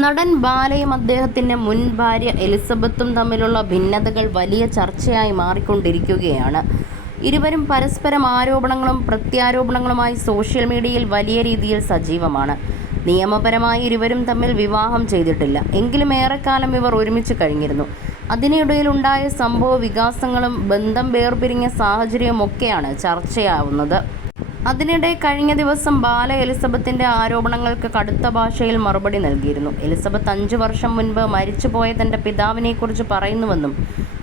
നടൻ ബാലയും അദ്ദേഹത്തിന്റെ മുൻ ഭാര്യ എലിസബത്തും തമ്മിലുള്ള ഭിന്നതകൾ വലിയ ചർച്ചയായി മാറിക്കൊണ്ടിരിക്കുകയാണ്. ഇരുവരും പരസ്പരം ആരോപണങ്ങളും പ്രത്യാരോപണങ്ങളുമായി സോഷ്യൽ മീഡിയയിൽ വലിയ രീതിയിൽ സജീവമാണ്. നിയമപരമായി ഇരുവരും തമ്മിൽ വിവാഹം ചെയ്തിട്ടില്ല. എങ്കിലും ഏറെക്കാലം ഇവർ ഒരുമിച്ച് കഴിഞ്ഞിരുന്നു. അതിനിടയിലുണ്ടായ സംഭവ വികാസങ്ങളും ബന്ധം വേർപിരിഞ്ഞ സാഹചര്യമൊക്കെയാണ് ചർച്ചയാവുന്നത്. അതിനിടെ കഴിഞ്ഞ ദിവസം ബാല എലിസബത്തിന്റെ ആരോപണങ്ങൾക്ക് കടുത്ത ഭാഷയിൽ മറുപടി നൽകിയിരുന്നു. എലിസബത്ത് അഞ്ചു വർഷം മുൻപ് മരിച്ചുപോയ തന്റെ പിതാവിനെക്കുറിച്ച് പറയുന്നുവെന്നും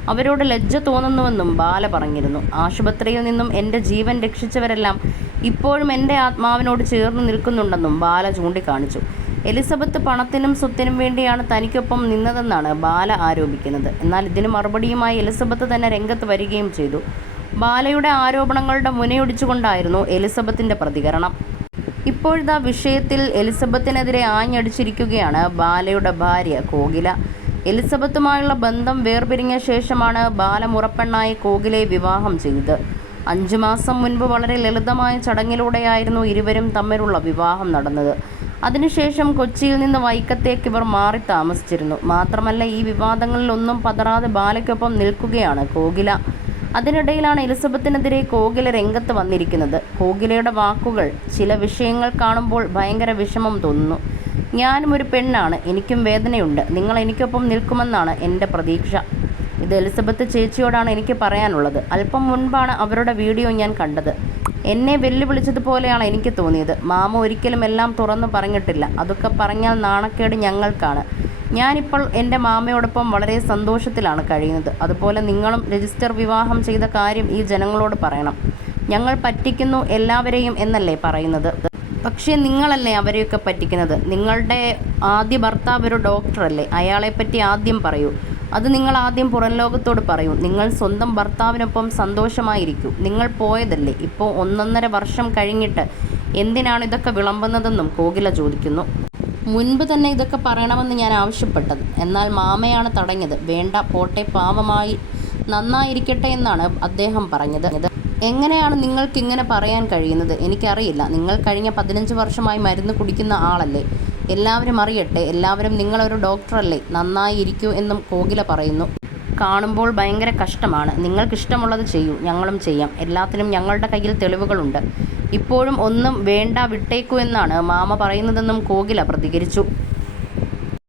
അവരോട് ലജ്ജ തോന്നുന്നുവെന്നും ബാല പറഞ്ഞിരുന്നു. ആശുപത്രിയിൽ നിന്നും എന്റെ ജീവൻ രക്ഷിച്ചവരെല്ലാം ഇപ്പോഴും എന്റെ ആത്മാവിനോട് ചേർന്ന് നിൽക്കുന്നുണ്ടെന്നും ബാല ചൂണ്ടിക്കാണിച്ചു. എലിസബത്ത് പണത്തിനും സ്വത്തിനും വേണ്ടിയാണ് തനിക്കൊപ്പം നിന്നതെന്നാണ് ബാല ആരോപിക്കുന്നത്. എന്നാൽ ഇതിന് മറുപടിയുമായി എലിസബത്ത് തന്നെ രംഗത്ത് വരികയും ചെയ്തു. ബാലയുടെ ആരോപണങ്ങളുടെ മുനയൊടിച്ചുകൊണ്ടായിരുന്നു എലിസബത്തിന്റെ പ്രതികരണം. ഇപ്പോഴത്തെ വിഷയത്തിൽ എലിസബത്തിനെതിരെ ആഞ്ഞടിച്ചിരിക്കുകയാണ് ബാലയുടെ ഭാര്യ കോകില. എലിസബത്തുമായുള്ള ബന്ധം വേർപിരിഞ്ഞ ശേഷമാണ് ബാലമുറപ്പെണ്ണായി കോകിലെ വിവാഹം ചെയ്തത്. അഞ്ചു മാസം മുൻപ് വളരെ ലളിതമായ ചടങ്ങിലൂടെയായിരുന്നു ഇരുവരും തമ്മിലുള്ള വിവാഹം നടന്നത്. അതിനുശേഷം കൊച്ചിയിൽ നിന്ന് വൈക്കത്തേക്ക് ഇവർ മാറി താമസിച്ചിരുന്നു. മാത്രമല്ല ഈ വിവാദങ്ങളിലൊന്നും പതറാതെ ബാലയ്ക്കൊപ്പം നിൽക്കുകയാണ് കോകില. അതിനിടയിലാണ് എലിസബത്തിനെതിരെ കോകില രംഗത്ത് വന്നിരിക്കുന്നത്. കോകിലയുടെ വാക്കുകൾ ചില വിഷയങ്ങൾ കാണുമ്പോൾ ഭയങ്കര വിഷമം തോന്നുന്നു. ഞാനും ഒരു പെണ്ണാണ്. എനിക്കും വേദനയുണ്ട്. നിങ്ങൾ എനിക്കൊപ്പം നിൽക്കുമെന്നാണ് എന്റെ പ്രതീക്ഷ. ഇത് എലിസബത്ത് ചേച്ചിയോടാണ് എനിക്ക് പറയാനുള്ളത്. അല്പം മുൻപാണ് അവരുടെ വീഡിയോ ഞാൻ കണ്ടത്. എന്നെ വെല്ലുവിളിച്ചതുപോലെയാണ് എനിക്ക് തോന്നിയത്. മാമ ഒരിക്കലും എല്ലാം തുറന്നു പറഞ്ഞിട്ടില്ല. അതൊക്കെ പറഞ്ഞാൽ നാണക്കേട് ഞങ്ങൾക്കാണ്. ഞാനിപ്പോൾ എന്റെ മാമയോടൊപ്പം വളരെ സന്തോഷത്തിലാണ് കഴിയുന്നത്. അതുപോലെ നിങ്ങളും രജിസ്റ്റർ വിവാഹം ചെയ്ത കാര്യം ഈ ജനങ്ങളോട് പറയണം. ഞങ്ങൾ പറ്റിക്കുന്നു എല്ലാവരെയും എന്നല്ലേ പറയുന്നത്? പക്ഷേ നിങ്ങളല്ലേ അവരെയൊക്കെ പറ്റിക്കുന്നത്? നിങ്ങളുടെ ആദ്യ ഭർത്താവ് ഒരു ഡോക്ടറല്ലേ? അയാളെപ്പറ്റി ആദ്യം പറയൂ. അത് നിങ്ങൾ ആദ്യം പുറം ലോകത്തോട് പറയൂ. നിങ്ങൾ സ്വന്തം ഭർത്താവിനൊപ്പം സന്തോഷമായിരിക്കൂ. നിങ്ങൾ പോയതല്ലേ? ഇപ്പോൾ ഒന്നൊന്നര വർഷം കഴിഞ്ഞിട്ട് എന്തിനാണ് ഇതൊക്കെ വിളമ്പുന്നതെന്നും കോകില ചോദിക്കുന്നു. മുൻപ് തന്നെ ഇതൊക്കെ പറയണമെന്ന് ഞാൻ ആവശ്യപ്പെട്ടത്. എന്നാൽ മാമയാണ് തടഞ്ഞത്. വേണ്ട പോട്ടെ പാവമായി. നന്നായിരിക്കട്ടെ എന്നാണ് അദ്ദേഹം പറഞ്ഞത്. എങ്ങനെയാണ് നിങ്ങൾക്ക് ഇങ്ങനെ പറയാൻ കഴിയുന്നത്? എനിക്കറിയില്ല. നിങ്ങൾ കഴിഞ്ഞ പതിനഞ്ച് വർഷമായി മരുന്ന് കുടിക്കുന്ന ആളല്ലേ? എല്ലാവരും അറിയട്ടെ. എല്ലാവരും നിങ്ങളൊരു ഡോക്ടറല്ലേ? നന്നായി ഇരിക്കൂ എന്നും കോകില പറയുന്നു. കാണുമ്പോൾ ഭയങ്കര കഷ്ടമാണ്. നിങ്ങൾക്കിഷ്ടമുള്ളത് ചെയ്യൂ. ഞങ്ങളും ചെയ്യാം. എല്ലാത്തിനും ഞങ്ങളുടെ കയ്യിൽ തെളിവുകളുണ്ട്. ഇപ്പോഴും ഒന്നും വേണ്ട വിട്ടേക്കൂ എന്നാണ്. മാമ പറയുന്നതെന്നും കോകില പ്രതികരിച്ചു.